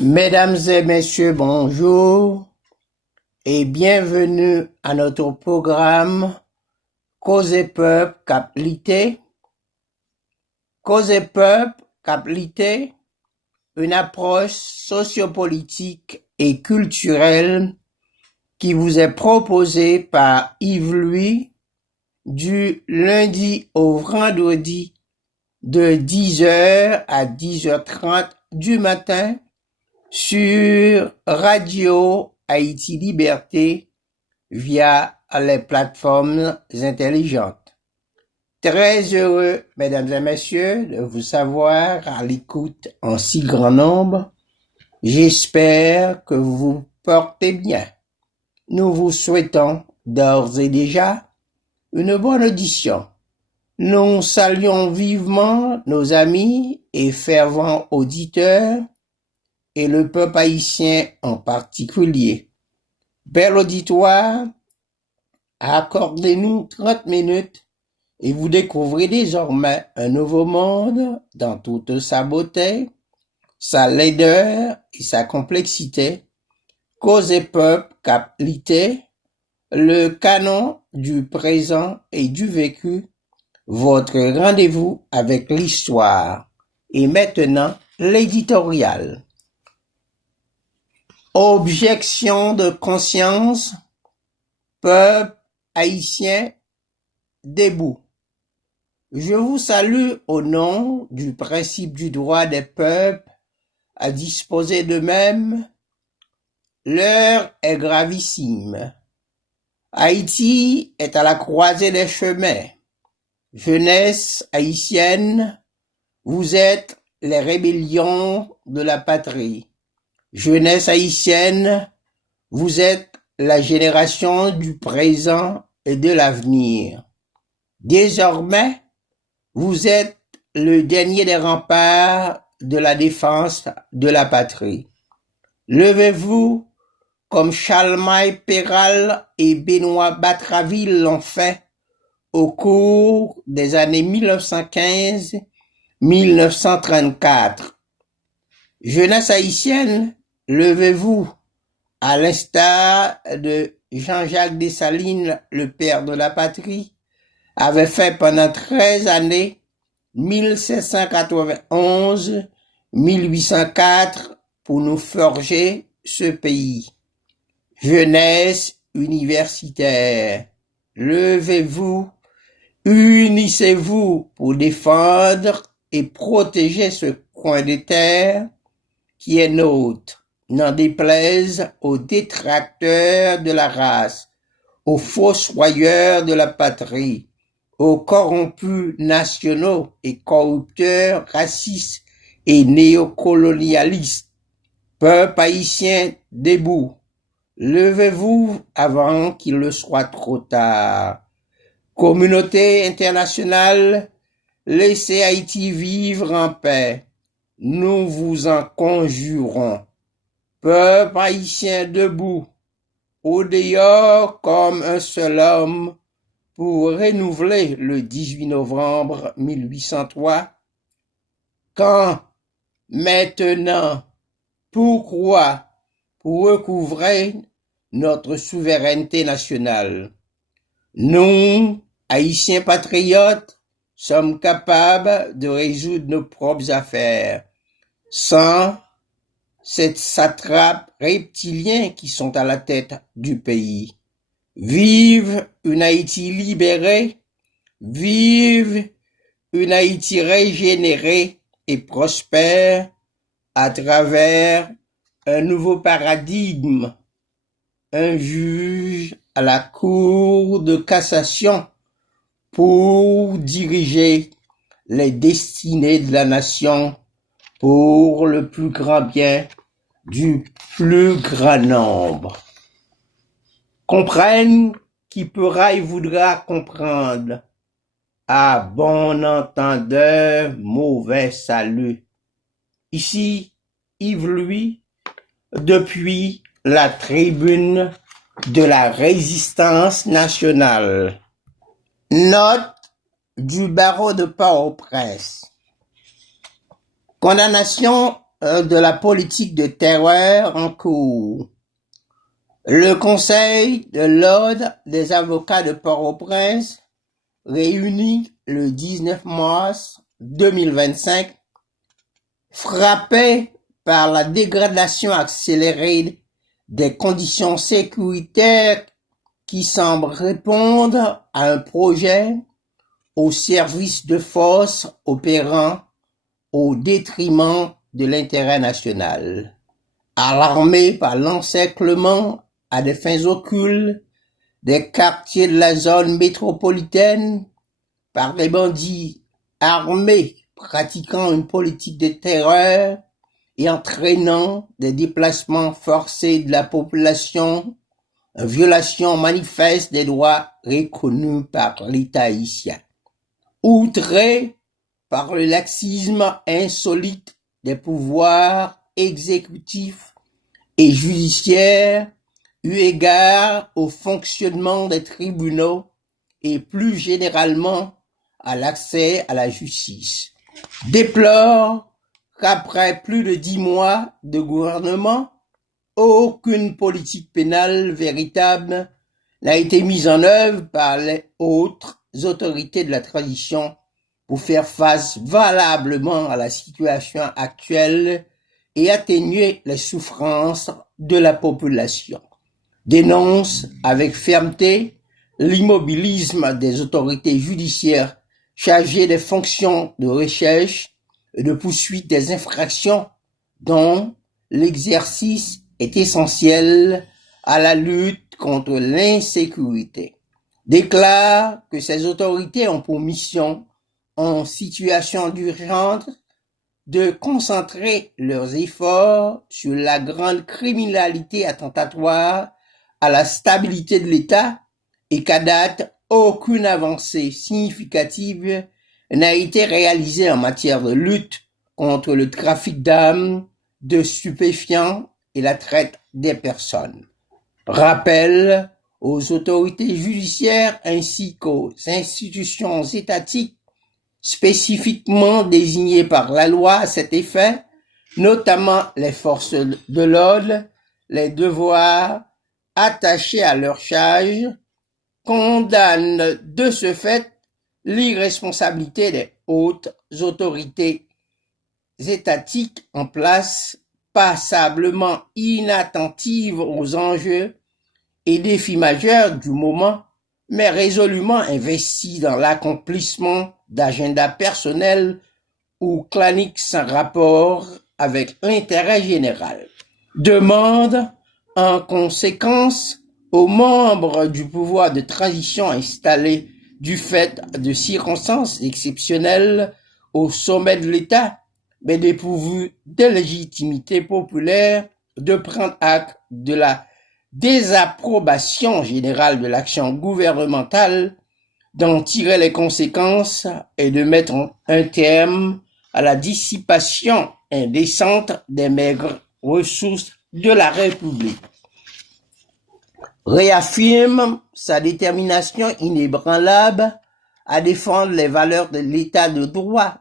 Mesdames et messieurs, bonjour et bienvenue à notre programme Cause et Peuple Cap Lité. Cause et Peuple Cap Lité, une approche sociopolitique et culturelle qui vous est proposée par Yves Louis du lundi au vendredi de 10h à 10h30 du matin sur Radio Haïti Liberté via les plateformes intelligentes. Très heureux, mesdames et messieurs, de vous savoir à l'écoute en si grand nombre. J'espère que vous vous portez bien. Nous vous souhaitons d'ores et déjà une bonne audition. Nous saluons vivement nos amis et fervents auditeurs et le peuple haïtien en particulier. Bel auditoire, accordez-nous 30 minutes et vous découvrez désormais un nouveau monde dans toute sa beauté, sa laideur et sa complexité. Cause et Peuple Cap Lité, le canon du présent et du vécu, votre rendez-vous avec l'histoire. Et maintenant, l'éditorial. Objection de conscience, peuple haïtien debout. Je vous salue au nom du principe du droit des peuples à disposer d'eux-mêmes. L'heure est gravissime. Haïti est à la croisée des chemins. Jeunesse haïtienne, vous êtes les rébellions de la patrie. Jeunesse haïtienne, vous êtes la génération du présent et de l'avenir. Désormais, vous êtes le dernier des remparts de la défense de la patrie. Levez-vous comme Charlemagne Péral et Benoît Batraville l'ont fait au cours des années 1915-1934. Jeunesse haïtienne, levez-vous, à l'instar de Jean-Jacques Dessalines, le père de la patrie, avait fait pendant 13 années, 1791-1804, pour nous forger ce pays. Jeunesse universitaire, levez-vous, unissez-vous pour défendre et protéger ce coin de terre qui est nôtre, n'en déplaise aux détracteurs de la race, aux fossoyeurs de la patrie, aux corrompus nationaux et corrupteurs racistes et néocolonialistes. Peuple haïtien debout, levez-vous avant qu'il ne soit trop tard. Communauté internationale, laissez Haïti vivre en paix. Nous vous en conjurons. Peuple haïtien debout, au dehors comme un seul homme, pour renouveler le 18 novembre 1803. Quand, maintenant, pourquoi, pour recouvrer notre souveraineté nationale. Nous, Haïtiens patriotes, sommes capables de résoudre nos propres affaires sans ces satrapes reptiliens qui sont à la tête du pays. Vive une Haïti libérée, vive une Haïti régénérée et prospère à travers un nouveau paradigme, un juge à la Cour de cassation pour diriger les destinées de la nation pour le plus grand bien du plus grand nombre. Comprenne qui pourra et voudra comprendre. À bon entendeur, mauvais salut. Ici, Yves Louis, depuis la tribune de la Résistance nationale. Note du barreau de Port-au-Prince. Condamnation de la politique de terreur en cours. Le Conseil de l'Ordre des avocats de Port-au-Prince, réuni le 19 mars 2025, frappé par la dégradation accélérée des conditions sécuritaires qui semblent répondre à un projet au service de forces opérant au détriment de l'intérêt national. Alarmé par l'encerclement à des fins occultes des quartiers de la zone métropolitaine par des bandits armés pratiquant une politique de terreur et entraînant des déplacements forcés de la population, en violation manifeste des droits reconnus par l'État haïtien. Outré par le laxisme insolite des pouvoirs exécutifs et judiciaires, eu égard au fonctionnement des tribunaux et plus généralement à l'accès à la justice. Déplore qu'après plus de 10 mois de gouvernement, aucune politique pénale véritable n'a été mise en œuvre par les autres autorités de la transition pour faire face valablement à la situation actuelle et atténuer les souffrances de la population. Dénonce avec fermeté l'immobilisme des autorités judiciaires chargées des fonctions de recherche et de poursuite des infractions dont l'exercice est essentiel à la lutte contre l'insécurité. Déclare que ces autorités ont pour mission, en situation d'urgence, de concentrer leurs efforts sur la grande criminalité attentatoire à la stabilité de l'État et qu'à date, aucune avancée significative n'a été réalisée en matière de lutte contre le trafic d'armes, de stupéfiants et la traite des personnes. Rappel aux autorités judiciaires ainsi qu'aux institutions étatiques spécifiquement désignées par la loi à cet effet, notamment les forces de l'ordre, les devoirs attachés à leur charge, condamne de ce fait l'irresponsabilité des hautes autorités étatiques en place, passablement inattentives aux enjeux et défis majeurs du moment, mais résolument investies dans l'accomplissement d'agendas personnels ou claniques sans rapport avec l'intérêt général. Demande, en conséquence, aux membres du pouvoir de transition installés du fait de circonstances exceptionnelles au sommet de l'État, mais dépourvus de légitimité populaire, de prendre acte de la désapprobation générale de l'action gouvernementale, d'en tirer les conséquences et de mettre un terme à la dissipation indécente des maigres ressources de la République. Réaffirme sa détermination inébranlable à défendre les valeurs de l'État de droit,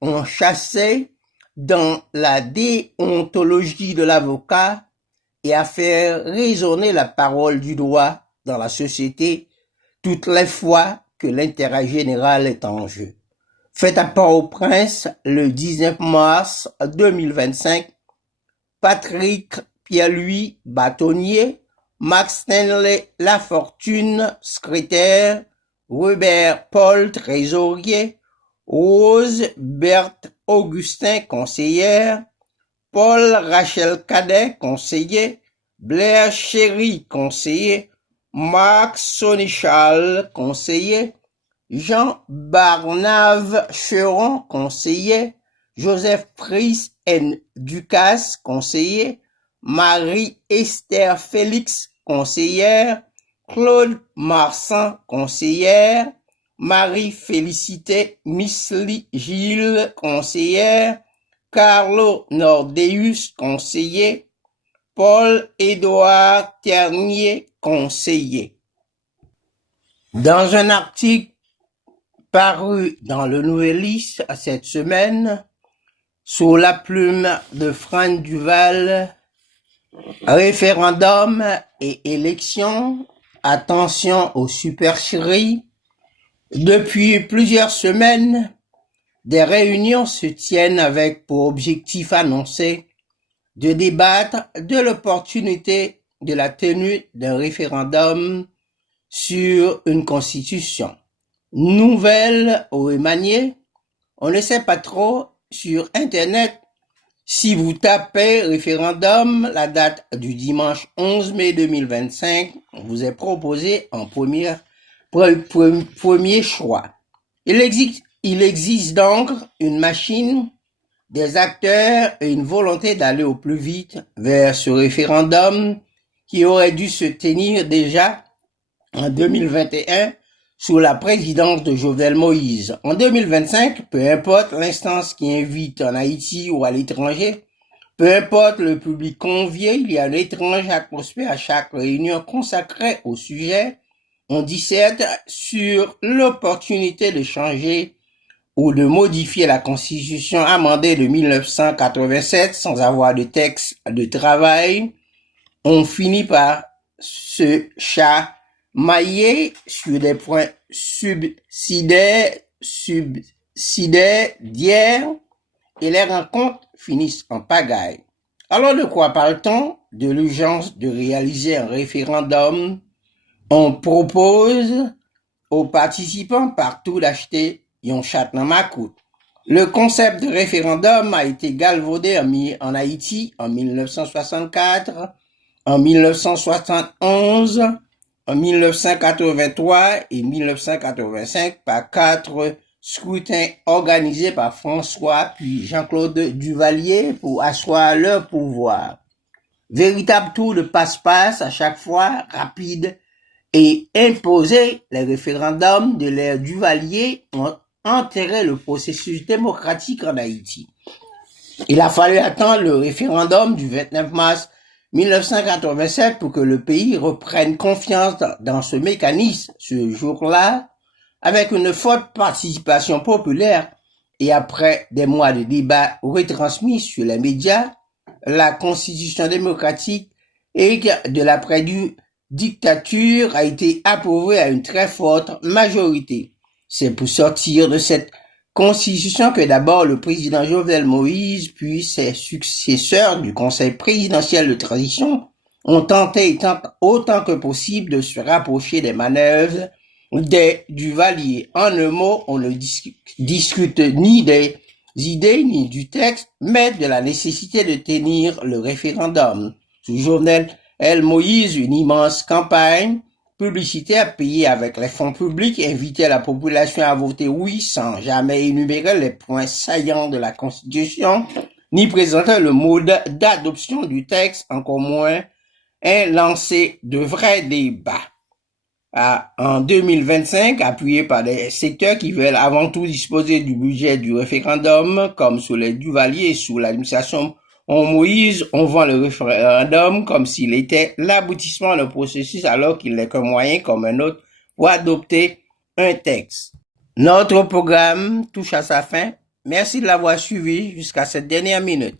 enchâssées dans la déontologie de l'avocat et à faire résonner la parole du droit dans la société toutes les fois que l'intérêt général est en jeu. Fait à Port-au-Prince le 19 mars 2025, Patrick Pierre-Louis Bâtonnier, Max Stanley Lafortune, secrétaire, Robert Paul, trésorier, Rose Berthe Augustin, conseillère, Paul Rachel Cadet, conseiller, Blair Chéry, conseiller, Marc Sonichal, conseiller, Jean Barnave Cheron, conseiller, Joseph Pris N. Ducasse, conseiller, Marie-Esther Félix, conseillère, Claude Marsan, conseillère, Marie-Félicité Misli Gilles, conseillère, Carlo Nordeus, conseiller, Paul-Édouard Ternier, conseiller. Dans un article paru dans le Nouvelliste cette semaine, sous la plume de Franck Duval, référendum et élection, attention aux supercheries. Depuis plusieurs semaines, des réunions se tiennent avec pour objectif annoncé de débattre de l'opportunité de la tenue d'un référendum sur une constitution. Nouvelle ou émanée, on ne sait pas trop sur Internet. Si vous tapez référendum, la date du dimanche 11 mai 2025 vous est proposée en premier choix. Il existe donc une machine, des acteurs et une volonté d'aller au plus vite vers ce référendum qui aurait dû se tenir déjà en 2021 sous la présidence de Jovenel Moïse. En 2025, peu importe l'instance qui invite en Haïti ou à l'étranger, peu importe le public convié, il y a une étrange atmosphère à chaque réunion consacrée au sujet. On disserte sur l'opportunité de changer ou de modifier la Constitution amendée de 1987 sans avoir de texte de travail. On finit par se chamailler sur des points subsidiaires d'hier et les rencontres finissent en pagaille. Alors de quoi parle-t-on? De l'urgence de réaliser un référendum. On propose aux participants partout d'acheter un chat dans ma coûte. Le concept de référendum a été galvaudé en Haïti en 1964, en 1971, en 1983 et 1985 par 4 scrutins organisés par François puis Jean-Claude Duvalier pour asseoir leur pouvoir. Véritable tour de passe-passe à chaque fois, rapide et imposé, les référendums de l'ère Duvalier ont enterré le processus démocratique en Haïti. Il a fallu attendre le référendum du 29 mars 1987 pour que le pays reprenne confiance dans ce mécanisme. Ce jour-là, avec une forte participation populaire et après des mois de débats retransmis sur les médias, la constitution démocratique et de l'après-dictature a été approuvée à une très forte majorité. C'est pour sortir de cette constitution que d'abord le président Jovenel Moïse puis ses successeurs du Conseil présidentiel de transition ont tenté autant que possible de se rapprocher des manœuvres des Duvalier. En un mot, on ne discute ni des idées ni du texte, mais de la nécessité de tenir le référendum. Sous Jovenel Moïse, une immense campagne publicitaire payée avec les fonds publics invitait la population à voter oui sans jamais énumérer les points saillants de la Constitution, ni présenter le mode d'adoption du texte, encore moins lancer de vrais débats. En 2025, appuyé par des secteurs qui veulent avant tout disposer du budget du référendum, comme sous les Duvalier et sous l'administration Moïse, on vend le référendum comme s'il était l'aboutissement d'un processus alors qu'il n'est qu'un moyen comme un autre pour adopter un texte. Notre programme touche à sa fin. Merci de l'avoir suivi jusqu'à cette dernière minute.